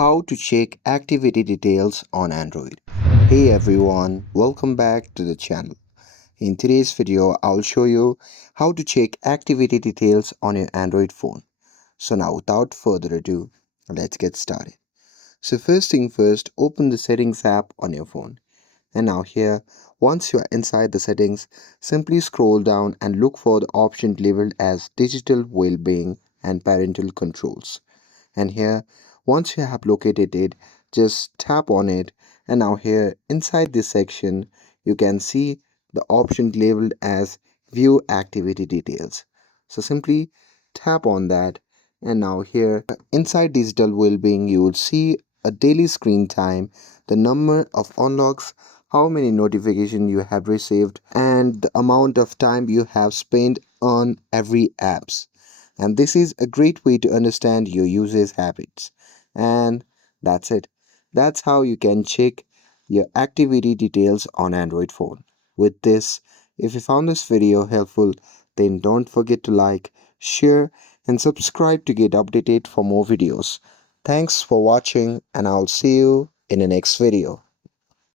How to check activity details on Android. Hey everyone, welcome back to the channel. In today's video, I'll show you how to check activity details on your Android phone. So now without further ado, let's get started. So first thing first, open the settings app on your phone. And now here, once you are inside the settings, simply scroll down and look for the option labeled as digital well-being and parental controls. And here, once you have located it, just tap on it. And now here inside this section you can see the option labeled as view activity details. So simply tap on that. And now here inside digital well-being you would see a daily screen time, the number of unlocks, how many notifications you have received, and the amount of time you have spent on every apps. And this is a great way to understand your users habits. And that's it. That's how you can check your activity details on Android phone. With this, if you found this video helpful, then don't forget to like, share, and subscribe to get updated for more videos. Thanks for watching, and I'll see you in the next video.